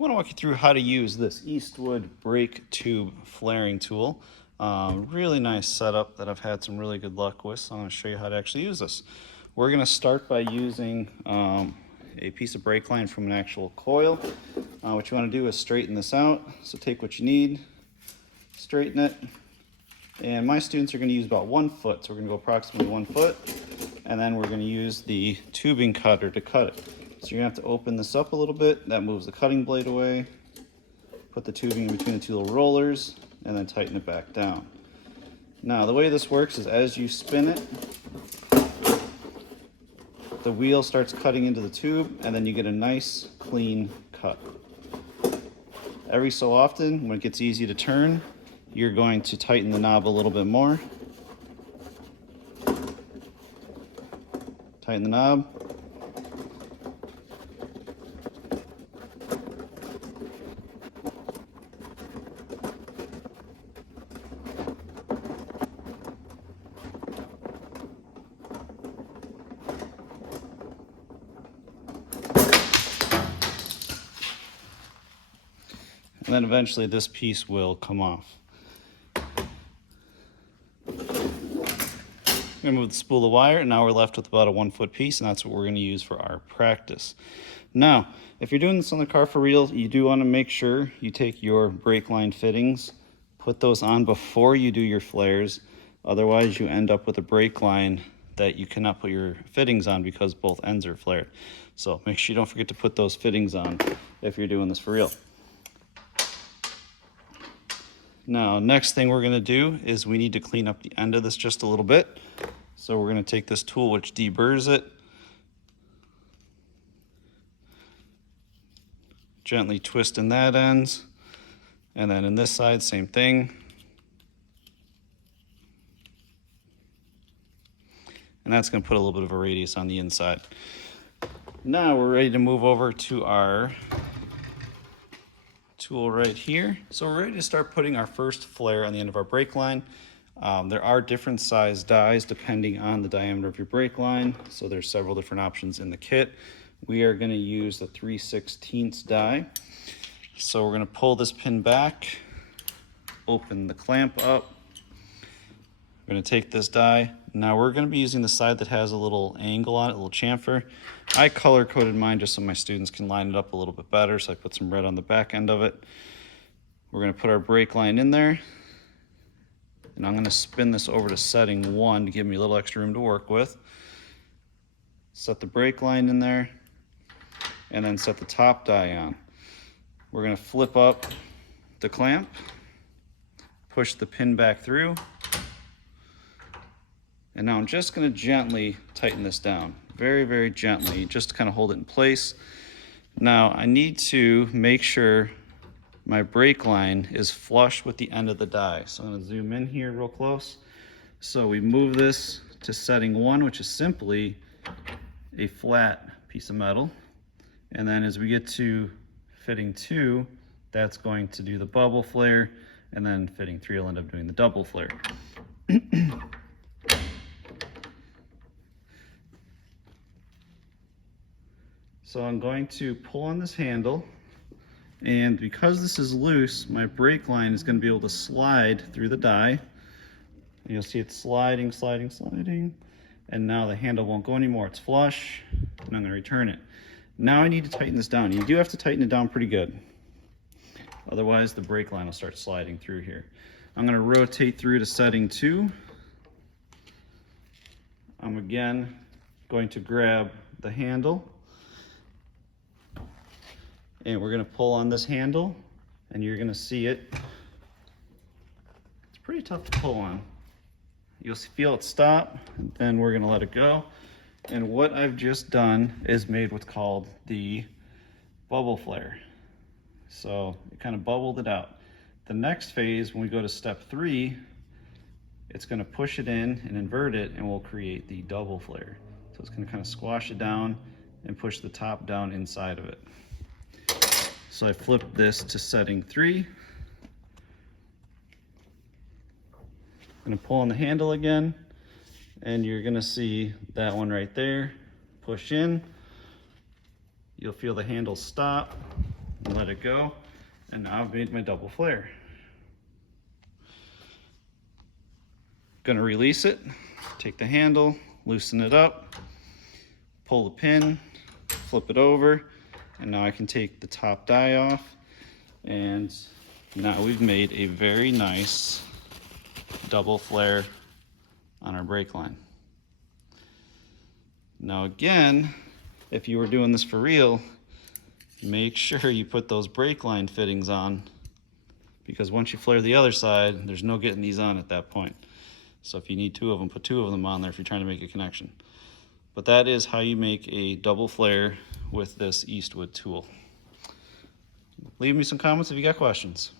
I want to walk you through how to use this Eastwood brake tube flaring tool. Really nice setup that I've had some really good luck with, so I'm going to show you how to actually use this. We're going to start by using a piece of brake line from an actual coil. What you want to do is straighten this out. So take what you need, straighten it, and my students are going to use about 1 foot, so we're going to go approximately 1 foot, and then we're going to use the tubing cutter to cut it. So you're going to have to open this up a little bit. That moves the cutting blade away. Put the tubing in between the two little rollers and then tighten it back down. Now the way this works is as you spin it, the wheel starts cutting into the tube and then you get a nice clean cut. Every so often, when it gets easy to turn, you're going to tighten the knob a little bit more. Tighten the knob. And then eventually this piece will come off. I'm going to move the spool of wire, and now we're left with about a 1 foot piece, and that's what we're going to use for our practice. Now, if you're doing this on the car for real, you do want to make sure you take your brake line fittings, put those on before you do your flares. Otherwise, you end up with a brake line that you cannot put your fittings on because both ends are flared. So make sure you don't forget to put those fittings on if you're doing this for real. Now, next thing we're going to do is we need to clean up the end of this just a little bit. So we're going to take this tool which deburrs it, gently twist in that end, and then in this side, same thing. And that's going to put a little bit of a radius on the inside. Now we're ready to move over to our tool right here. So we're ready to start putting our first flare on the end of our brake line. There are different size dies depending on the diameter of your brake line. So there's several different options in the kit. We are going to use the 3/16 die. So we're going to pull this pin back, open the clamp up. We're going to take this die. Now we're going to be using the side that has a little angle on it, a little chamfer. I color coded mine just so my students can line it up a little bit better, so I put some red on the back end of it. We're going to put our brake line in there, and I'm going to spin this over to setting 1 to give me a little extra room to work with. Set the brake line in there, and then set the top die on. We're going to flip up the clamp, push the pin back through, and now I'm just going to gently tighten this down, very, very gently, just to kind of hold it in place. Now I need to make sure my brake line is flush with the end of the die. So I'm going to zoom in here real close. So we move this to setting 1, which is simply a flat piece of metal. And then as we get to fitting 2, that's going to do the bubble flare, and then fitting 3 will end up doing the double flare. So I'm going to pull on this handle, and because this is loose, my brake line is going to be able to slide through the die. And you'll see it sliding, sliding, sliding, and now the handle won't go anymore. It's flush, and I'm going to return it. Now I need to tighten this down. You do have to tighten it down pretty good. Otherwise, the brake line will start sliding through here. I'm going to rotate through to setting 2. I'm again going to grab the handle, and we're going to pull on this handle, and you're going to see it. It's pretty tough to pull on. You'll feel it stop, and then we're going to let it go. And what I've just done is made what's called the bubble flare. So it kind of bubbled it out. The next phase, when we go to step 3, it's going to push it in and invert it, and we'll create the double flare. So it's going to kind of squash it down and push the top down inside of it. So I flipped this to setting 3. I'm going to pull on the handle again, and you're going to see that one right there push in. You'll feel the handle stop, and let it go. And now I've made my double flare. Gonna release it, take the handle, loosen it up, pull the pin, flip it over, and now I can take the top die off, and now we've made a very nice double flare on our brake line. Now again, if you were doing this for real, make sure you put those brake line fittings on, because once you flare the other side, there's no getting these on at that point. So if you need two of them, put two of them on there if you're trying to make a connection. But that is how you make a double flare with this Eastwood tool. Leave me some comments if you got questions.